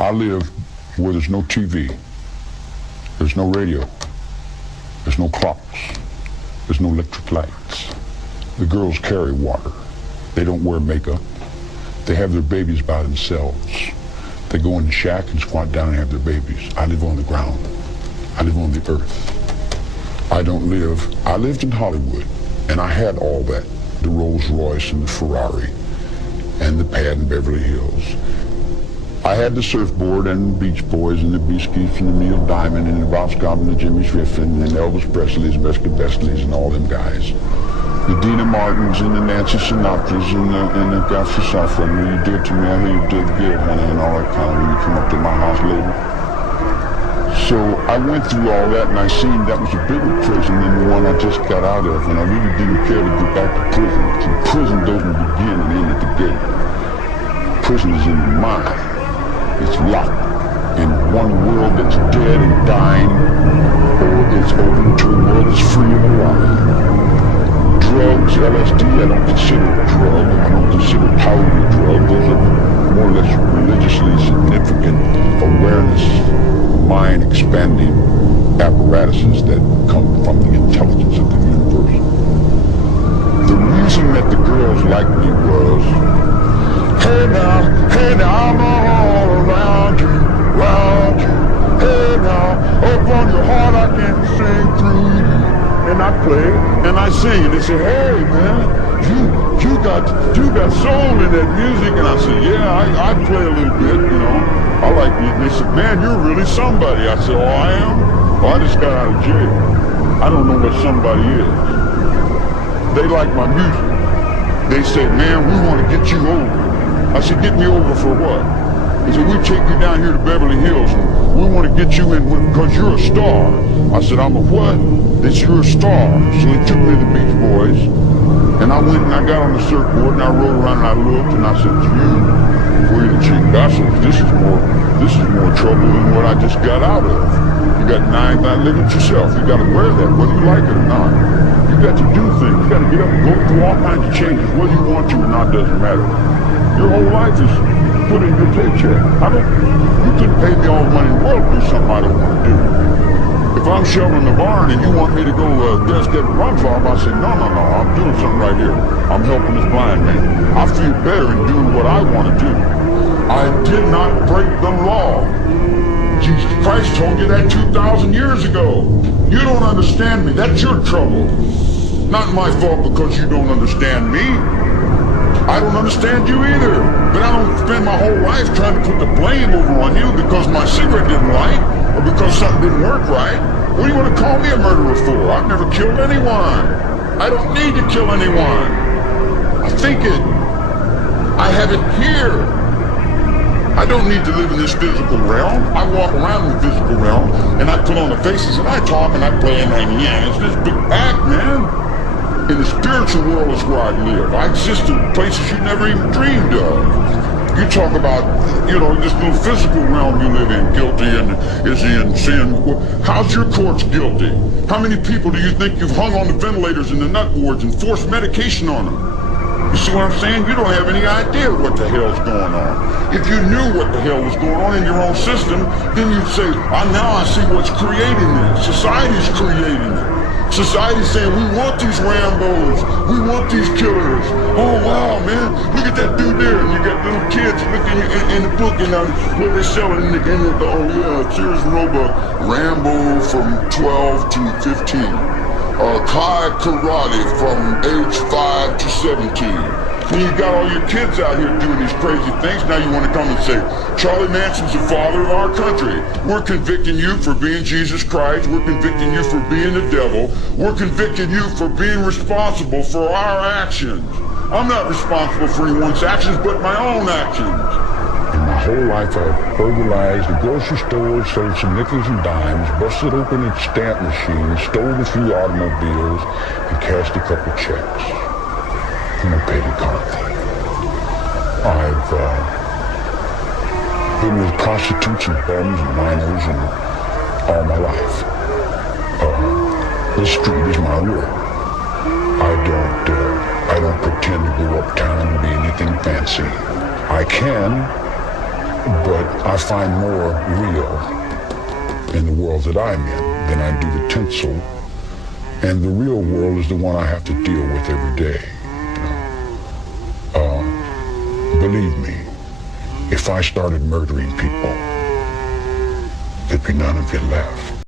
I live where there's no TV, there's no radio, there's no clocks, there's no electric lights. The girls carry water. They don't wear makeup. They have their babies by themselves. They go in the shack and squat down and have their babies. I live on the ground. I live on the earth. I lived in Hollywood, and I had all that. The Rolls Royce and the Ferrari and the pad in Beverly Hills. I had the surfboard and the Beach Boys and the Beasties and the Neil Diamond and the Bob Scott and the Jimmy Swiftland and Elvis Presley's, Besky Bestleys and all them guys. The Dina Martins and the Nancy Sinatras and the Gaffer Safran. When you did to me, I hear you did good, honey, and all that kind of when you come up to my house later. So I went through all that, and I seen that was a bigger prison than the one I just got out of, and I really didn't care to go back to prison. So prison doesn't begin and end at the gate. Prison is in the mind. It's locked in one world that's dead and dying, or it's open to a world that's free and alive. Drugs, LSD, I don't consider a drug. I don't consider powder a drug. Those are more or less religiously significant awareness, mind-expanding apparatuses that come from the intelligence of the universe. The reason that the girls liked me was, hey now, I'm all around you, hey now, up on your heart I can sing through you. And I play, and I sing, and they say, hey man, you got soul in that music, and I said, yeah, I play a little bit, you know, I like it, and they said, man, you're really somebody. I said, oh, I am? Well, I just got out of jail. I don't know what somebody is. They like my music. They say, man, we want to get you over. I said, get me over for what? They said, we take you down here to Beverly Hills, and we want to get you in because you're a star. I said, I'm a what? They said, you're a star. So they took me to the Beach Boys, and I went and I got on the surfboard, and I rode around, and I looked, and I said, you, Queen of Chief, I said, this is more trouble than what I just got out of. You got 9 times, look at yourself. You got to wear that, whether you like it or not. You got to do things. You got to get up and go through all kinds of changes, whether you want to or not, doesn't matter. Your whole life is put in your paycheck. You couldn't pay me all the money in the world to do something I don't want to do. If I'm shoveling the barn and you want me to go desk at a run farm, I say, no, I'm doing something right here. I'm helping this blind man. I feel better in doing what I want to do. I did not break the law. Jesus Christ told you that 2,000 years ago. You don't understand me. That's your trouble. Not my fault because you don't understand me. I don't understand you either, but I don't spend my whole life trying to put the blame over on you because my cigarette didn't light or because something didn't work right. What do you want to call me a murderer for? I've never killed anyone. I don't need to kill anyone. I think it. I have it here. I don't need to live in this physical realm. I walk around in the physical realm and I put on the faces and I talk and I play and it's this big act, man. In the spiritual world is where I live. I exist in places you never even dreamed of. You talk about, this little physical realm you live in, guilty and is he in sin? How's your courts guilty? How many people do you think you've hung on the ventilators and the nut wards and forced medication on them? You see what I'm saying? You don't have any idea what the hell's going on. If you knew what the hell was going on in your own system, then you'd say, now I see what's creating this. Society's creating it. Society's saying, we want these Rambos, we want these killers. Oh wow, man, look at that dude there. And you got little kids looking in the book and what they're selling in the Sears Roebuck, Rambo from 12 to 15. Kai Karate from age 5 to 17. Then you got all your kids out here doing these crazy things. Now you want to come and say, Charlie Manson's the father of our country. We're convicting you for being Jesus Christ. We're convicting you for being the devil. We're convicting you for being responsible for our actions. I'm not responsible for anyone's actions but my own actions. In my whole life I've burglarized the grocery store, sold some nickels and dimes, busted open a stamp machine, stole a few automobiles, and cashed a couple checks. I'm a petty card thief. I've been with prostitutes and bums and minors and all my life. The street is my world. I don't pretend to go uptown and be anything fancy. I can, But I find more real in the world that I'm in than I do the tinsel. And the real world is the one I have to deal with every day. Believe me, if I started murdering people, there'd be none of you left.